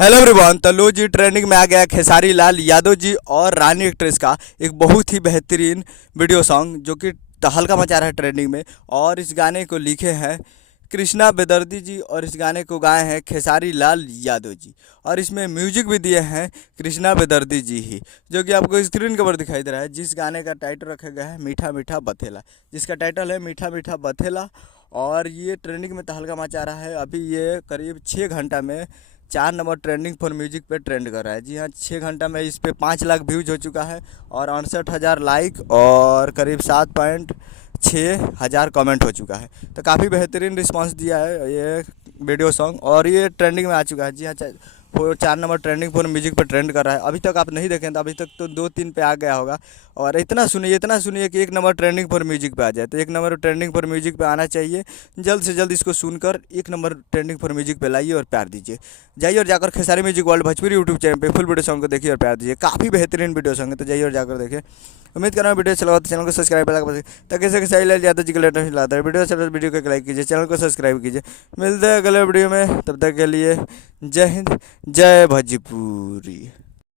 Hello everyone. तो लो जी, trending में आ गया खेसारी लाल यादव जी और रानी एक्ट्रेस का एक बहुत ही बेहतरीन वीडियो सॉन्ग जो कि तहलका मचा रहा है ट्रेंडिंग में। और इस गाने को लिखे हैं कृष्णा बेदर्दी जी और इस गाने को गाए हैं खेसारी लाल यादव जी। और इसमें म्यूजिक भी दिए हैं कृष्णा बेदर्दी जी ही, जो कि आपको स्क्रीन के ऊपर दिखाई दे रहा है। जिस गाने का टाइटल रखा गया है मीठा मीठा बथेला, जिसका टाइटल है मीठा मीठा बथेला। और ये ट्रेंडिंग में तहलका मचा रहा है। अभी ये करीब 6 घंटा में 4 नंबर ट्रेंडिंग फॉर म्यूजिक पे ट्रेंड कर रहा है। जी हाँ, 6 घंटा में इस पे 5 लाख व्यूज हो चुका है और 68,000 लाइक और करीब 7.6 हज़ार कमेंट हो चुका है। तो काफ़ी बेहतरीन रिस्पांस दिया है ये वीडियो सॉन्ग और ये ट्रेंडिंग में आ चुका है। जी हाँ, वो 4 नंबर ट्रेंडिंग फॉर म्यूजिक पर ट्रेंड कर रहा है। अभी तक आप नहीं देखें तो अभी तक तो 2-3 पे आ गया होगा। और इतना सुनिए कि 1 नंबर ट्रेंडिंग फॉर म्यूजिक पे आ जाए। तो 1 नंबर ट्रेंडिंग फॉर म्यूजिक पे आना चाहिए। जल्द से जल्द इसको सुनकर 1 नंबर ट्रेंडिंग फॉर म्यूजिक पे लाइए और प्यार दीजिए। जाइए और जाकर Khesari music world Bhojpuri YouTube channel पे फुल वीडियो सॉन्ग को देखिए और प्यार दीजिए। काफ़ी बेहतरीन वीडियो सॉन्ग है, तो जाइए और जाकर देखिए। उम्मीद कर रहा हूँ वीडियो चला तो चैनल को सब्सक्राइब करें ताकि ऐसे खेसारी लाल यादव जी का लेटेस्ट लाता है वीडियो। चलो वीडियो को लाइक कीजिए, चैनल को सब्सक्राइब कीजिए। मिलते हैं अगले वीडियो में, तब तक के लिए जय हिंद, जय भोजपुरी।